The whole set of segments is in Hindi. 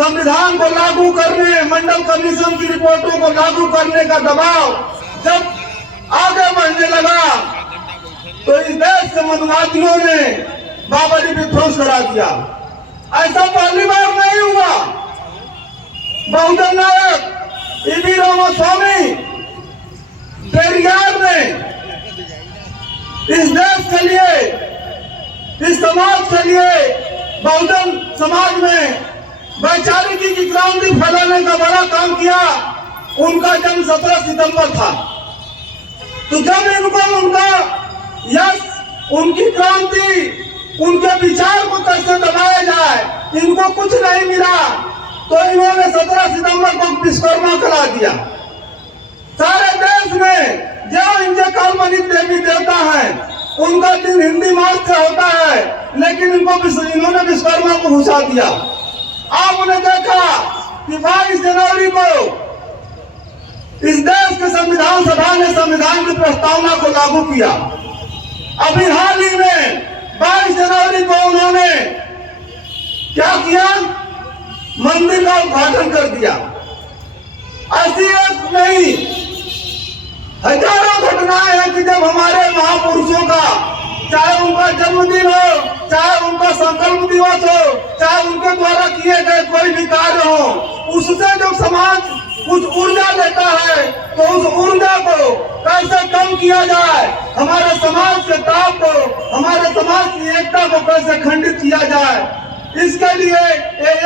संविधान को लागू करने, मंडल कमीशन की रिपोर्टों को लागू करने का दबाव जब आगे बढ़ने लगा तो इस देश के मनुवादियों ने बाबरी विध्वंस करा दिया। ऐसा पहली बार नहीं हुआ। बहुजन नायक ईवी रामास्वामी पेरियार ने इस देश के लिए, इस समाज के लिए, बहुजन समाज में वैचारिकी की क्रांति फैलाने का बड़ा काम किया। उनका जन्म 17 सितंबर था। तो जब इनको उनका यश, उनकी क्रांति, उनके विचार को कैसे दबाया जाए, इनको कुछ नहीं मिला तो इन्होंने 17 सितंबर को विश्वकर्मा करा दिया। सारे देश में जो इनके काल्पनिक देवी देवता है उनका दिन हिंदी मास से होता है, लेकिन इन्होंने विश्वकर्मा को घुसा दिया। आपने देखा कि 22 जनवरी को इस देश के संविधान सभा ने संविधान की प्रस्तावना को लागू किया। अभी हाल ही में 22 जनवरी को उन्होंने क्या किया, मंदिर का उद्घाटन कर दिया। ऐसी एक नहीं, हजारों घटनाएं हैं कि जब हमारे महापुरुषों का, चाहे उनका जन्मदिन हो, चाहे उनका संकल्प दिवस हो, चाहे उनके द्वारा किए गए कोई भी कार्य हो, उससे जब समाज कुछ ऊर्जा लेता है तो उस ऊर्जा को कैसे कम किया जाए, हमारे समाज के ताप को, हमारे समाज की एकता को कैसे खंडित किया जाए, इसके लिए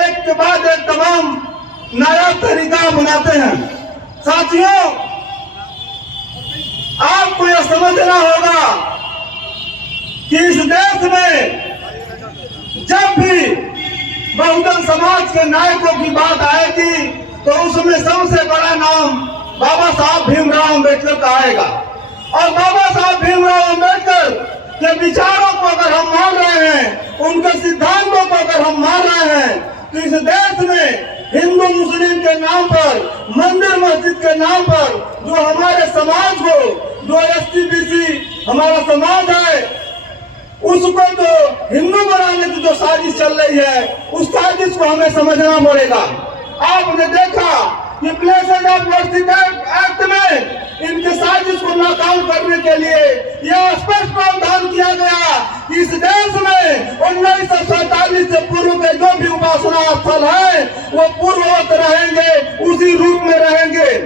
एक के बाद एक तमाम नया तरीका बनाते हैं। साथियों, आपको यह समझना होगा कि इस देश में जब भी बहुजन समाज के नायकों की बात आएगी तो उसमें सबसे बड़ा नाम बाबा साहब भीमराव अम्बेडकर का आएगा। और बाबा साहब भीमराव अम्बेडकर के विचारों को अगर हम मान रहे हैं, उनके सिद्धांतों को अगर हम मान रहे हैं, तो इस देश में हिंदू मुस्लिम के नाम पर, मंदिर मस्जिद के नाम पर जो हमारे समाज को, जो ST-BC हमारा समाज है, उसको जो हिंदू बनाने की जो साजिश चल रही है, उस साजिश को हमें समझना पड़ेगा। आपने देखा कि प्लेसेस ऑफ वर्शिप एक्ट में इनके साजिश को नाकाम करने के लिए यह स्पष्ट प्रावधान किया गया कि इस देश में 1947 से पूर्व के जो भी उपासना स्थल है